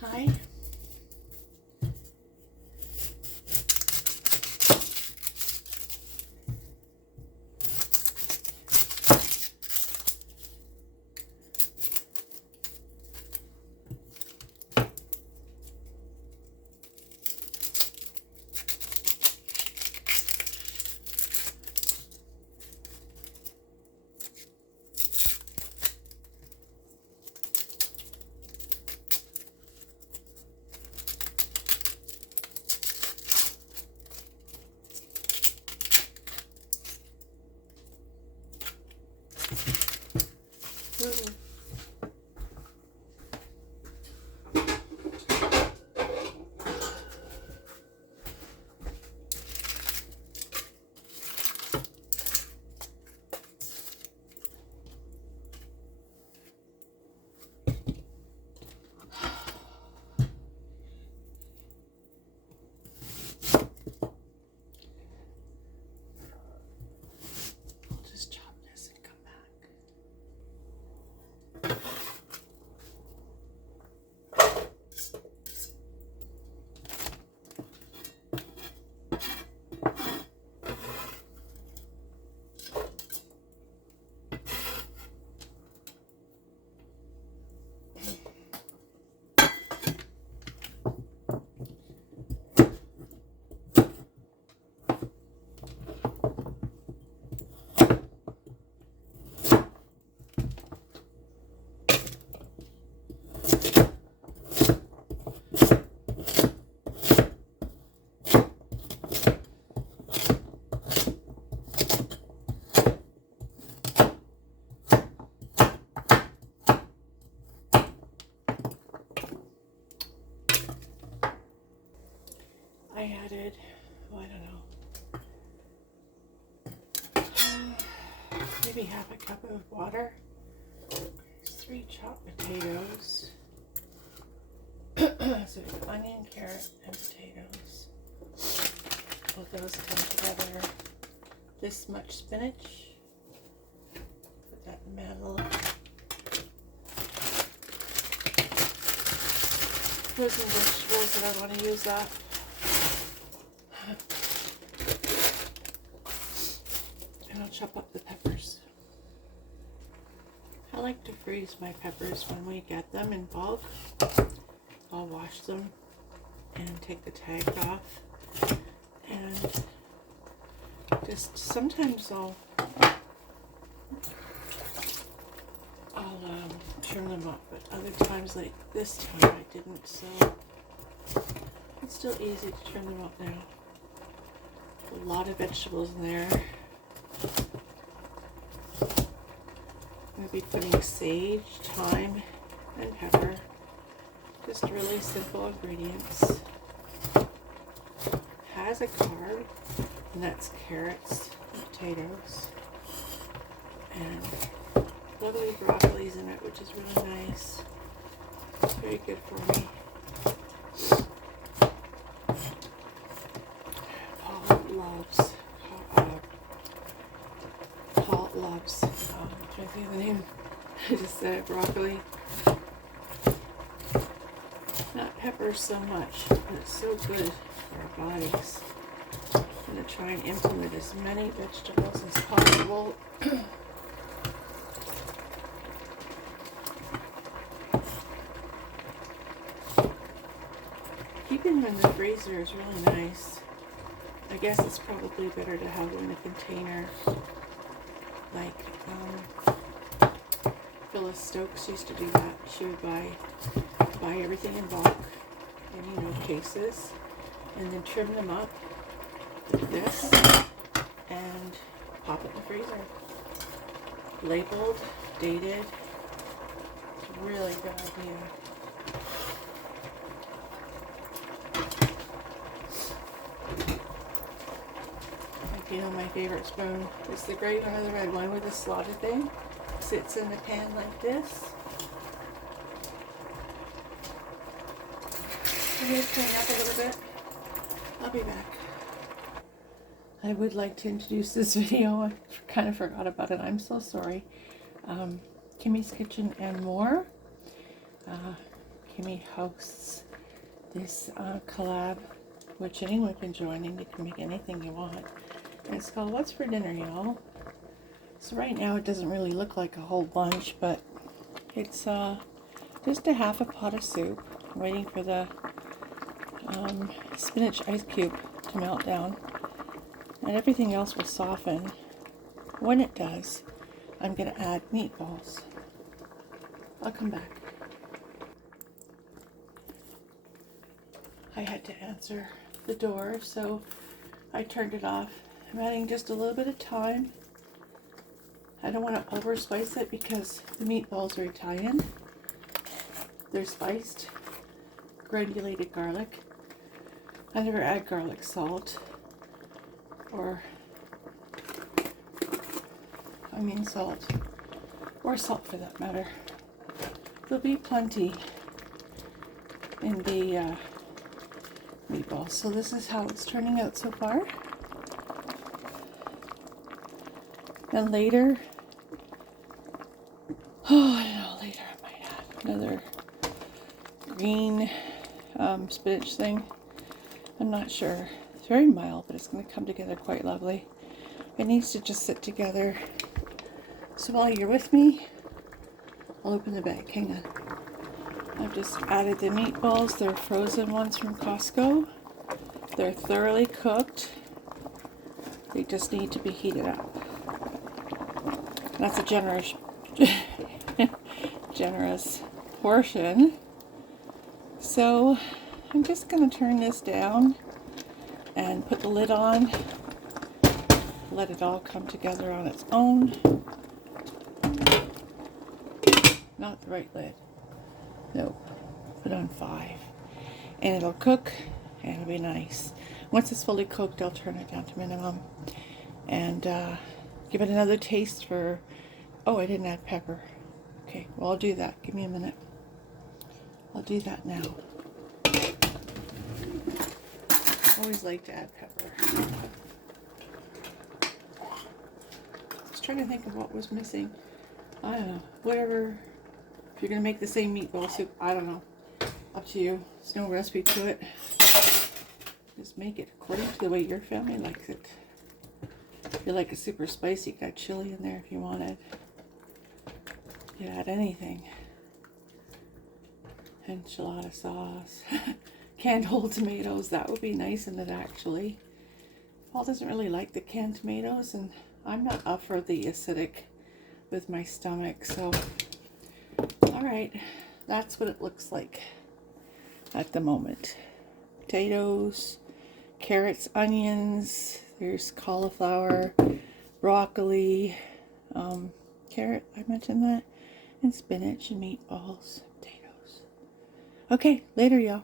Hi. Ooh. I'll just chop this and come back. I added, I don't know, maybe half a cup of water. 3 chopped potatoes. So onion, carrot, and potatoes. Let those come together. This much spinach. Put that in the middle. Frozen vegetables that I want to use up. And I'll chop up the peppers. I like to freeze my peppers when we get them in bulk. I'll wash them and take the tag off. And just sometimes I'll trim them up, but other times, like this time, I didn't, so it's still easy to trim them up now. A lot of vegetables in there. I'm going to be putting sage, thyme, and pepper. Just really simple ingredients. Has a carb, and that's carrots and potatoes. And lovely broccoli's in it, which is really nice. It's very good for me. Paul loves, I'm trying to think of the name. I just said it, broccoli. Not peppers so much, but it's so good for our bodies. I'm going to try and implement as many vegetables as possible. Keeping them in the freezer is really nice. I guess it's probably better to have them in a container. Like Phyllis Stokes used to do that. She would buy everything in bulk in cases, and then trim them up like this and pop it in the freezer. Labeled, dated. It's a really good idea. My favorite spoon is the gray one or the red one with the slotted thing. Sits in the pan like this. I'm going to clean up a little bit. I'll be back. I would like to introduce this video. I kind of forgot about it. I'm so sorry. Kimmy's Kitchen and More. Kimmy hosts this collab, which anyone can join, and you can make anything you want. And it's called What's for Dinner, y'all? So right now it doesn't really look like a whole bunch, but it's just a half a pot of soup. I'm waiting for the spinach ice cube to melt down, and everything else will soften. When it does, I'm going to add meatballs. I'll come back. I had to answer the door, so I turned it off. I'm adding just a little bit of thyme. I don't want to over spice it because the meatballs are Italian. They're spiced, granulated garlic. I never add garlic salt or onion salt, or salt for that matter. There'll be plenty in the meatballs. So this is how it's turning out so far. And later, I don't know, later I might add another green spinach thing. I'm not sure. It's very mild, but it's going to come together quite lovely. It needs to just sit together. So while you're with me, I'll open the bag. Hang on. I've just added the meatballs. They're frozen ones from Costco. They're thoroughly cooked. They just need to be heated up. That's a generous portion. So I'm just going to turn this down and put the lid on. Let it all come together on its own. Not the right lid. Nope. Put on 5. And it'll cook and it'll be nice. Once it's fully cooked, I'll turn it down to minimum. And give it another taste for... Oh, I didn't add pepper. Okay, well, I'll do that. Give me a minute. I'll do that now. Always like to add pepper. Just trying to think of what was missing. I don't know. Whatever. If you're going to make the same meatball soup, I don't know. Up to you. There's no recipe to it. Just make it according to the way your family likes it. If you like it super spicy, you got chili in there if you wanted. You add anything. Enchilada sauce. Canned whole tomatoes. That would be nice in it, actually. Paul doesn't really like the canned tomatoes, and I'm not up for the acidic with my stomach, so... Alright, that's what it looks like at the moment. Potatoes, carrots, onions, there's cauliflower, broccoli, carrot, I mentioned that, and spinach and meatballs, potatoes. Okay, later y'all.